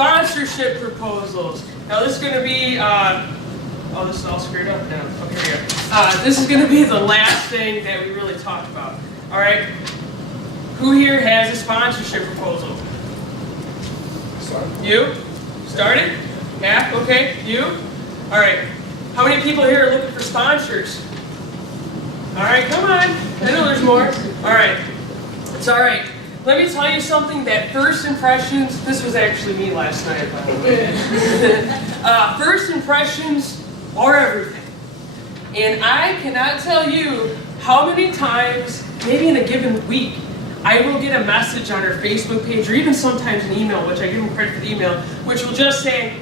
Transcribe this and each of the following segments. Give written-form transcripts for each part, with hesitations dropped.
sponsorship proposals. Now this is going to be, oh, this is all screwed up now. Okay, here we go. This is going to be the last thing that we really talk about. All right. Who here has a sponsorship proposal? You? Started? Yeah, okay. You? All right. How many people here are looking for sponsors? All right, come on. I know there's more. All right. It's all right. Let me tell you something that first impressions, this was actually me last night, by the way. First impressions are everything. And I cannot tell you how many times, maybe in a given week, I will get a message on our Facebook page, or even sometimes an email, which I give them credit for the email, which will just say,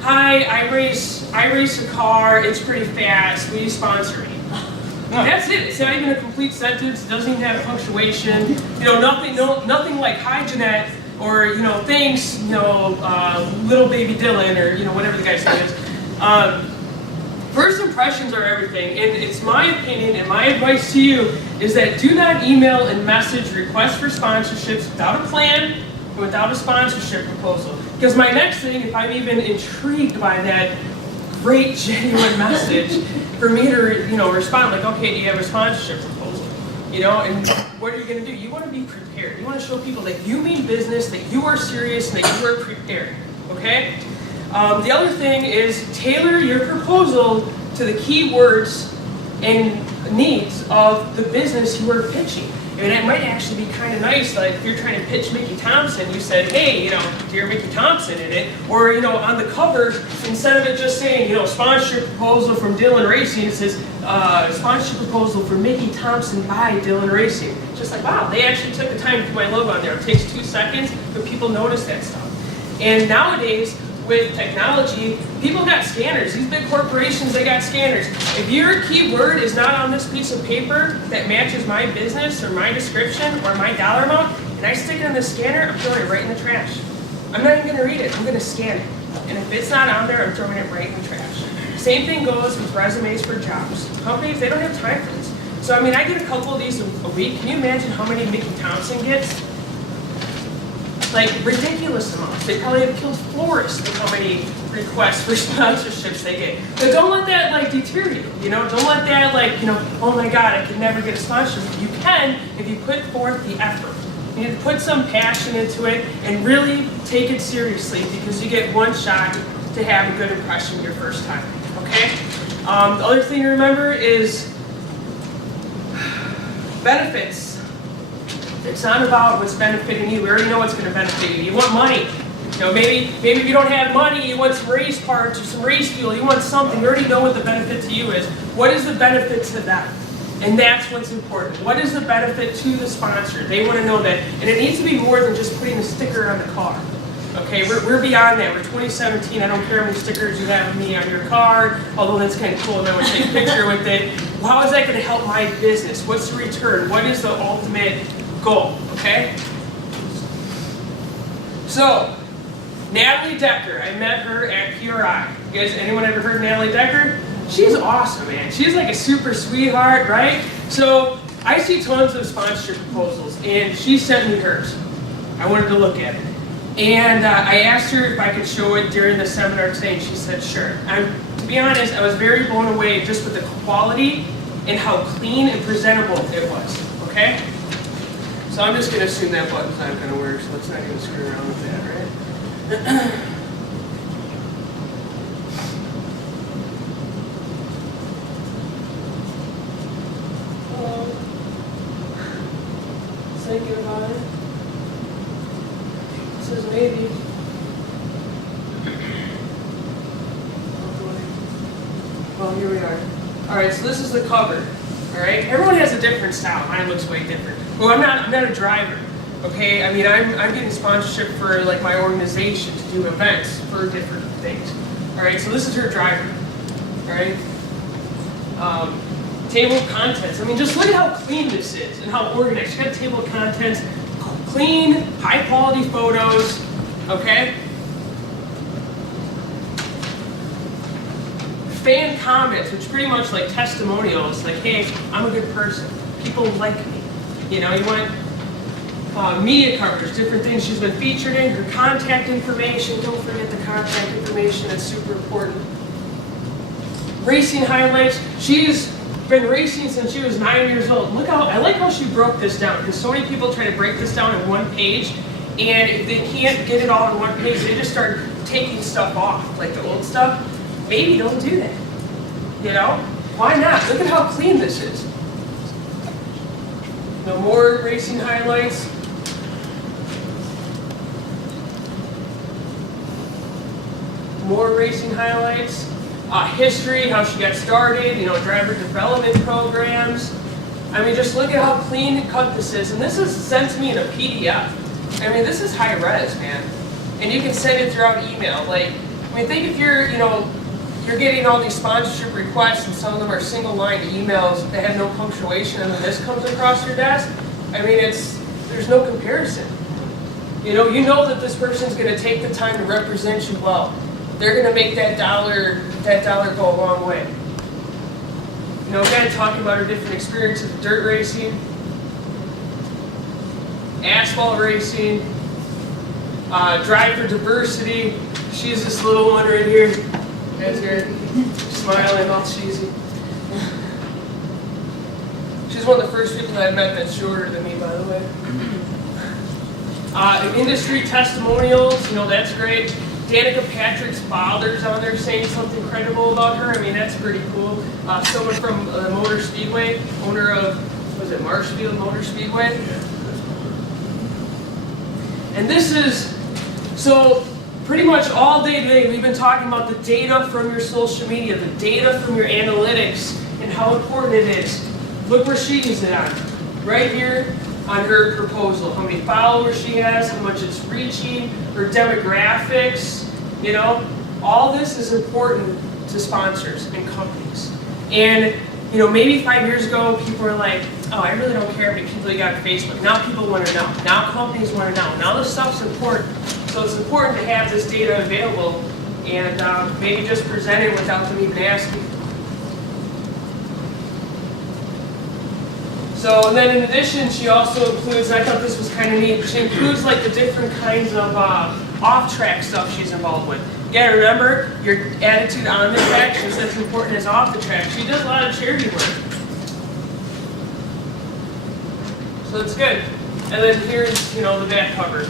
"Hi, I race a car, it's pretty fast, will you sponsor me?" That's it. It's not even a complete sentence. It doesn't even have punctuation. You know, nothing like "Hi, Jeanette," or "Thanks, little baby Dylan," or whatever the guy's name is. First impressions are everything, and it's my opinion and my advice to you is that do not email and message requests for sponsorships without a plan and without a sponsorship proposal. Because my next thing, if I'm even intrigued by that great, genuine message, for me to respond like, "Okay, do you have a sponsorship proposal?" And what are you going to do? You want to be prepared. You want to show people that you mean business, that you are serious, and that you are prepared. Okay? The other thing is tailor your proposal to the keywords and needs of the business you are pitching. And it might actually be kind of nice, like if you're trying to pitch Mickey Thompson, you said, "Hey, dear Mickey Thompson" in it, or on the cover, instead of it just saying, sponsorship proposal from Dylan Racing, it says sponsorship proposal for Mickey Thompson by Dylan Racing. Just like, wow, they actually took the time to put my logo on there. It takes 2 seconds, but people notice that stuff. And nowadays, with technology, people got scanners. These big corporations, they got scanners. If your keyword is not on this piece of paper that matches my business or my description or my dollar amount, and I stick it in the scanner, I'm throwing it right in the trash. I'm not even going to read it. I'm going to scan it. And if it's not on there, I'm throwing it right in the trash. Same thing goes with resumes for jobs. Companies, they don't have time for this. So, I get a couple of these a week. Can you imagine how many Mickey Thompson gets? Like ridiculous amounts. They probably have killed florists with how many requests for sponsorships they get. But don't let that deter you. Don't let that oh my God, I could never get a sponsorship. You can if you put forth the effort. You need to put some passion into it and really take it seriously, because you get one shot to have a good impression your first time. Okay? The other thing to remember is benefits. It's not about what's benefiting you. We already know what's going to benefit you. You want money. Maybe if you don't have money, you want some race parts or some race fuel. You want something. You already know what the benefit to you is. What is the benefit to them? And that's what's important. What is the benefit to the sponsor? They want to know that. And it needs to be more than just putting a sticker on the car. Okay, we're beyond that. We're 2017. I don't care how many stickers you have of me on your car, although that's kind of cool. And I would take a picture with it. Well, how is that going to help my business? What's the return? What is the ultimate goal? Okay? So, Natalie Decker. I met her at PRI. You guys, anyone ever heard of Natalie Decker? She's awesome, man. She's like a super sweetheart, right? So, I see tons of sponsorship proposals, and she sent me hers. I wanted to look at it. And I asked her if I could show it during the seminar today, and she said sure. To be honest, I was very blown away just with the quality and how clean and presentable it was, okay? So I'm just going to assume that button's not going to work, so let's not going to screw around with that, right? Thinking about it. It says maybe. Well, here we are. Alright, so this is the cover. Alright? Everyone has a different style. Mine looks way different. Well, I'm not a driver. Okay? I'm getting sponsorship for my organization to do events for different things. Alright, so this is her driver. Alright? Table of contents. Just look at how clean this is and how organized. You got a table of contents, clean, high quality photos, okay? Fan comments, which pretty much like testimonials, like, hey, I'm a good person. People like me. You want media coverage, different things she's been featured in, her contact information. Don't forget the contact information, that's super important. Racing highlights. She's been racing since she was 9 years old. Look how, I like how she broke this down, because so many people try to break this down in one page, and if they can't get it all in one page, they just start taking stuff off, like the old stuff. Maybe don't do that, you know? Why not? Look at how clean this is. No more racing highlights. More racing highlights. History, how she got started, you know, driver development programs. I mean, just look at how clean cut this is. And this is sent to me in a PDF. I mean, this is high res, man. And you can send it throughout email. Like, I mean, think if you're, you know, you're getting all these sponsorship requests and some of them are single line emails that have no punctuation and then this comes across your desk. I mean, there's no comparison. You know that this person's gonna take the time to represent you well. They're gonna make that dollar go a long way. You know, again, talking about her different experiences of dirt racing, asphalt racing, drive for diversity. She's this little one right here. Guys here, smiling, all cheesy. She's one of the first people that I met that's shorter than me, by the way. Industry testimonials, you know, that's great. Danica Patrick's father's on there saying something credible about her. I mean, that's pretty cool. Someone from Motor Speedway, owner of, was it Marshfield Motor Speedway? And this is, so pretty much all day today we've been talking about the data from your social media, the data from your analytics, and how important it is. Look where she used it on. Right here on her proposal. How many followers she has, how much it's reaching, her demographics, you know. All this is important to sponsors and companies. And, you know, maybe 5 years ago people were like, oh, I really don't care how many people you got on Facebook. Now people want to know. Now companies want to know. Now this stuff's important. So it's important to have this data available and maybe just present it without them even asking. So, and then in addition, she also includes, and I thought this was kind of neat, she includes like the different kinds of off-track stuff she's involved with. You gotta remember, your attitude on the track is as important as off the track. She does a lot of charity work. So that's good. And then here's, you know, the back cover.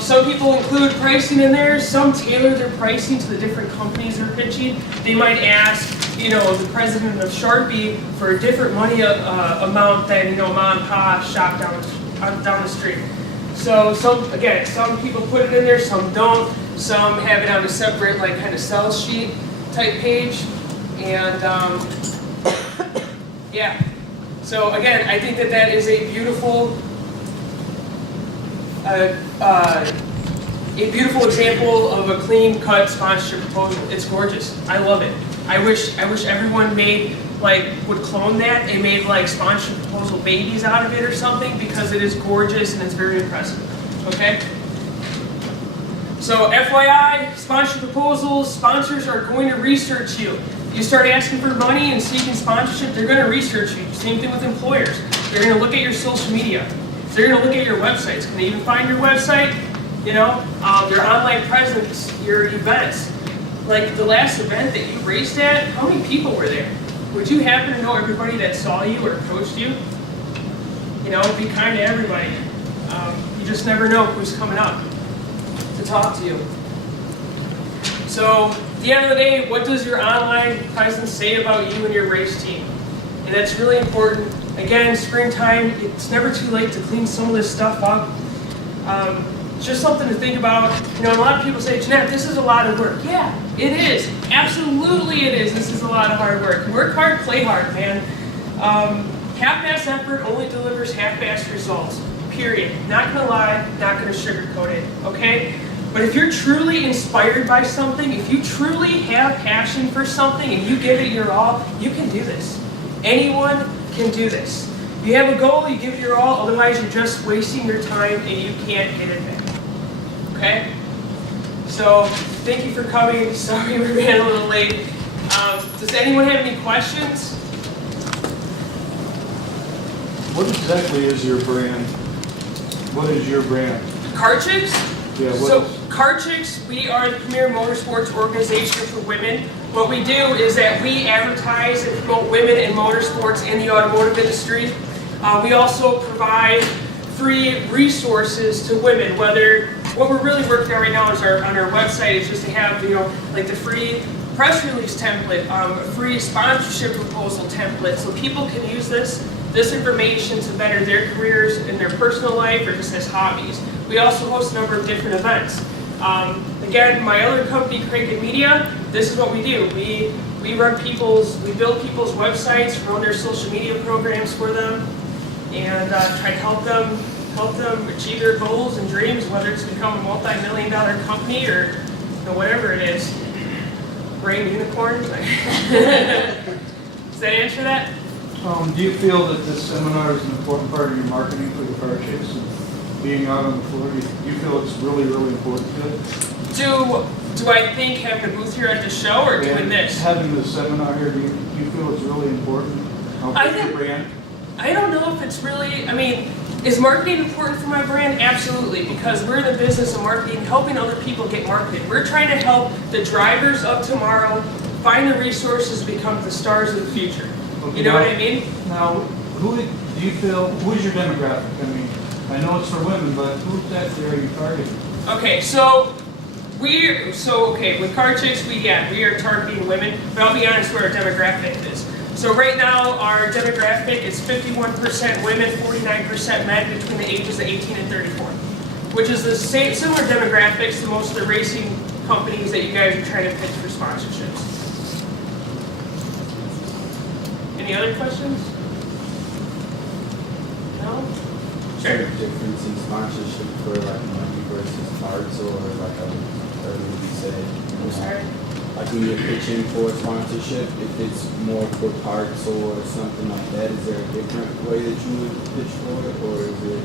Some people include pricing in there. Some tailor their pricing to the different companies they're pitching. They might ask, you know, the president of Sharpie for a different money amount than, you know, mom and pop shop down the street. So some people put it in there, some don't. Some have it on a separate, like, kind of sales sheet type page. And yeah. So again, I think that is a beautiful example of a clean-cut sponsorship proposal. It's gorgeous. I love it. I wish everyone would clone that and made like sponsorship proposal babies out of it or something, because it is gorgeous and it's very impressive. Okay. So FYI, sponsorship proposals, sponsors are going to research you. You start asking for money and seeking sponsorship, they're going to research you. Same thing with employers. They're going to look at your social media. They're going to look at your websites. Can they even find your website? You know, your online presence, your events. Like the last event that you raced at, how many people were there? Would you happen to know everybody that saw you or approached you? You know, be kind to everybody. You just never know who's coming up to talk to you. So, at the end of the day, what does your online presence say about you and your race team? And that's really important. Again, springtime, it's never too late to clean some of this stuff up. Just something to think about. You know, a lot of people say, Jeanette, this is a lot of work. Yeah, it is. Absolutely it is. This is a lot of hard work. Work hard, play hard, man. Half-assed effort only delivers half-assed results. Period. Not gonna lie, not gonna sugarcoat it, okay? But if you're truly inspired by something, if you truly have passion for something and you give it your all, you can do this. Anyone can do this. You have a goal, you give it your all, otherwise you're just wasting your time and you can't get it back. Okay? So, thank you for coming. Sorry we ran a little late. Does anyone have any questions? What exactly is your brand? What is your brand? Chix? Yeah, So Chix, we are the premier motorsports organization for women. What we do is that we advertise and promote women in motorsports in the automotive industry. We also provide free resources to women, whether what we're really working on right now is on our website is just to have, like the free press release template, a free sponsorship proposal template, so people can use this information to better their careers in their personal life or just as hobbies. We also host a number of different events. Again, my other company, Crank Media, this is what we do. We build people's websites, run their social media programs for them, and try to help them achieve their goals and dreams, whether it's become a multi-million-dollar company or whatever it is. Brain unicorns. Does that answer that? Do you feel that this seminar is an important part of your marketing for the car chase and being out on the floor? Do you feel it's really, really important to it? Do I think having a booth here at the show or doing this? Having this seminar here, do you feel it's really important? I think, your brand? I don't know if it's really, is marketing important for my brand? Absolutely, because we're in the business of marketing, helping other people get marketed. We're trying to help the drivers of tomorrow find the resources to become the stars of the future. Okay, You know what I mean? Now, who's your demographic? I know it's for women, but who exactly are you targeting? Okay, with Car Chix, we are targeting women, but I'll be honest where our demographic is. So right now, our demographic is 51% women, 49% men between the ages of 18 and 34, which is the same similar demographics to most of the racing companies that you guys are trying to pitch for sponsorships. Any other questions? No? Sure. Is there a difference in sponsorship for like money versus parts, or like or would you say? I'm sorry? Like when you're pitching for a sponsorship, if it's more for parts or something like that, is there a different way that you would pitch for it, or is it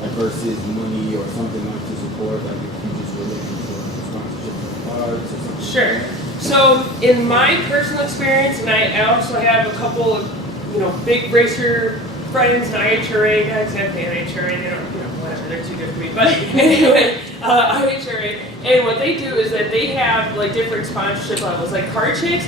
like versus money or something like to support, like if you just were looking for a sponsorship for parts or something? Sure. So in my personal experience, and I also have a couple of big racer friends in IHRA, not exactly IHRA, they don't, whatever, they're too good for me. But anyway, IHRA, and what they do is that they have like different sponsorship levels. Like Car Chix,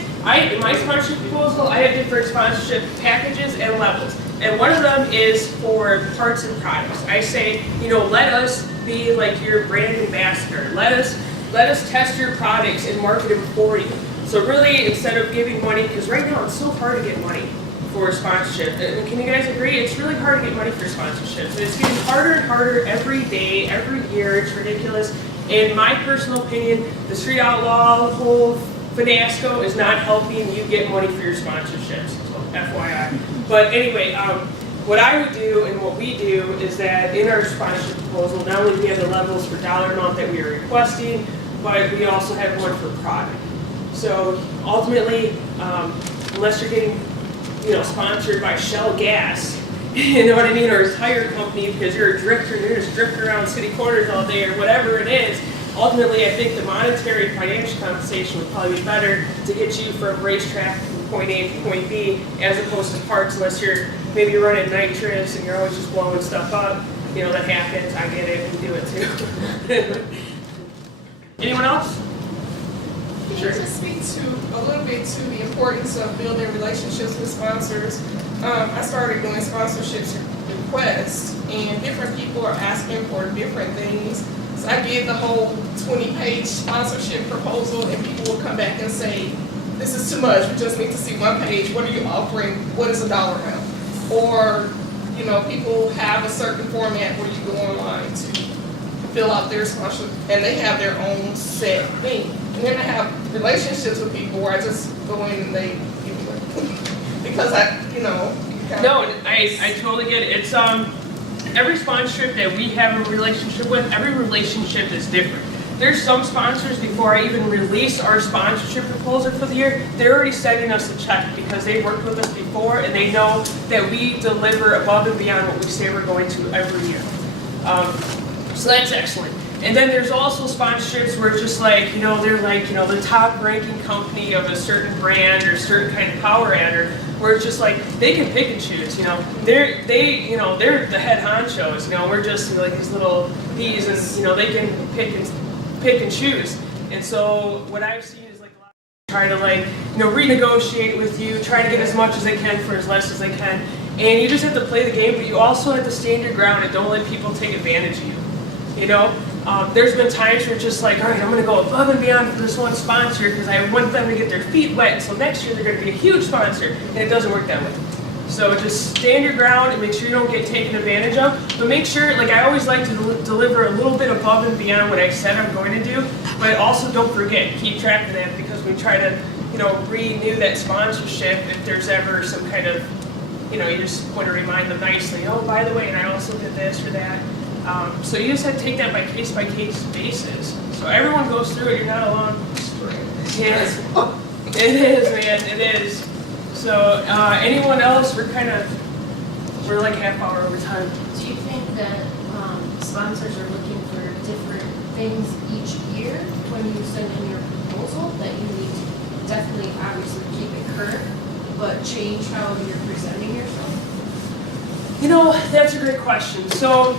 in my sponsorship proposal, I have different sponsorship packages and levels. And one of them is for parts and products. I say, let us be like your brand ambassador. Let us test your products and market them for you. So really, instead of giving money, because right now it's so hard to get money for sponsorship. And can you guys agree? It's really hard to get money for sponsorships. And it's getting harder and harder every day, every year. It's ridiculous. In my personal opinion, the Street Outlaw whole fiasco is not helping you get money for your sponsorships. So FYI. But anyway, what I would do and what we do is that in our sponsorship proposal, not only do we have the levels for dollar amount that we are requesting, but we also have one for product. So ultimately, unless you're getting sponsored by Shell Gas, you know what I mean, or a tire company because you're a drifter and you're just drifting around city corners all day or whatever it is, ultimately I think the monetary financial compensation would probably be better to get you from racetrack from point A to point B as opposed to parts, unless you're maybe running nitrous and you're always just blowing stuff up. That happens, I get it, we do it too. Anyone else? Can you just speak a little bit to the importance of building relationships with sponsors? I started doing sponsorships requests, and different people are asking for different things. So I did the whole 20-page sponsorship proposal, and people will come back and say, this is too much, we just need to see one page. What are you offering? What is a dollar amount? Or, people have a certain format where you go online to fill out their sponsorship, and they have their own set thing. And then I have relationships with people where I just go in and they give me because No, I totally get it. It's every sponsorship that we have a relationship with, every relationship is different. There's some sponsors, before I even release our sponsorship proposal for the year, they're already sending us a check because they worked with us before and they know that we deliver above and beyond what we say we're going to every year. So that's excellent. And then there's also sponsorships where it's just like, you know, they're like, you know, the top ranking company of a certain brand or certain kind of power adder, where it's just like, they can pick and choose, you know. They're the head honchos, you know, we're just like these little bees, and, you know, they can pick and choose. And so what I've seen is like a lot of try to like, you know, renegotiate with you, try to get as much as they can for as less as they can. And you just have to play the game, but you also have to stand your ground and don't let people take advantage of you, you know. There's been times where it's just like, all right, I'm going to go above and beyond for this one sponsor because I want them to get their feet wet, so next year they're going to be a huge sponsor, and it doesn't work that way. So just stand your ground and make sure you don't get taken advantage of, but make sure, like I always like to deliver a little bit above and beyond what I said I'm going to do, but also don't forget, keep track of that, because we try to, you know, renew that sponsorship if there's ever some kind of, you know, you just want to remind them nicely, oh, by the way, and I also did this or that. So you just have to take that by case basis. So everyone goes through it, you're not alone. Yes, it is, man, it is. So anyone else, we're like half hour over time. Do you think that sponsors are looking for different things each year when you send in your proposal, that you need to definitely, obviously keep it current, but change how you're presenting yourself? You know, that's a great question. So,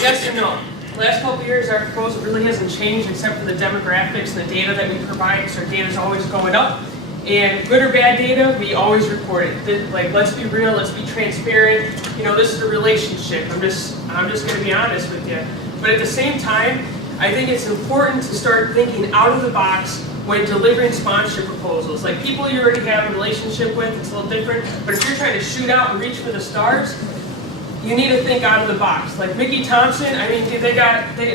yes and no. Last couple of years, our proposal really hasn't changed except for the demographics and the data that we provide, because our data is always going up. And good or bad data, we always report it. Like, let's be real, let's be transparent. You know, this is a relationship. I'm just going to be honest with you. But at the same time, I think it's important to start thinking out of the box when delivering sponsorship proposals. Like, people you already have a relationship with, it's a little different. But if you're trying to shoot out and reach for the stars, you need to think out of the box. Like Mickey Thompson, I mean,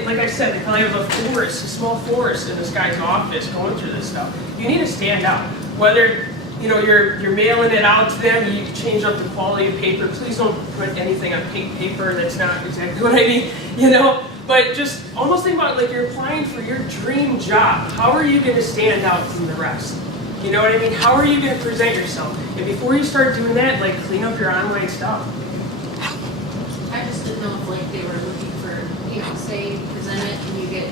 like I said, they probably have a small forest in this guy's office going through this stuff. You need to stand out. Whether, you know, you're mailing it out to them, you change up the quality of paper. Please don't put anything on pink paper. That's not exactly what I mean, you know. But just almost think about, like, you're applying for your dream job. How are you going to stand out from the rest? You know what I mean? How are you going to present yourself? And before you start doing that, like, clean up your online stuff. I just didn't know if like they were looking for, you know, say you present it and you get,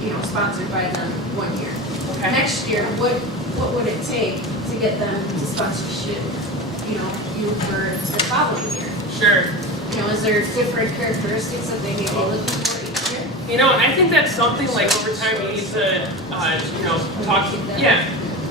you know, sponsored by them 1 year. Okay. Next year, what would it take to get them to sponsorship, you know, you for the following year? Sure. You know, is there different characteristics that they may be looking for each year? You know, and I think that's something, like, over time you need to, you know, talk,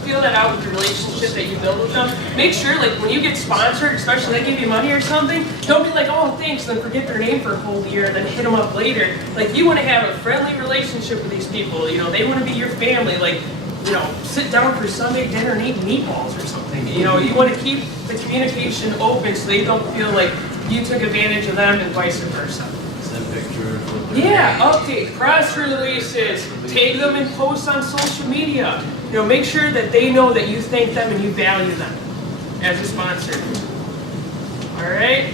feel that out with the relationship that you build with them. Make sure, like, when you get sponsored, especially they give you money or something, don't be like, oh, thanks, and then forget their name for a whole year, then hit them up later. Like, you want to have a friendly relationship with these people. You know, they want to be your family. Like, you know, sit down for Sunday dinner and eat meatballs or something. You know, you want to keep the communication open so they don't feel like you took advantage of them and vice versa. Send pictures. Yeah, update, press releases, tag them in posts on social media. You know, make sure that they know that you thank them and you value them as a sponsor. All right?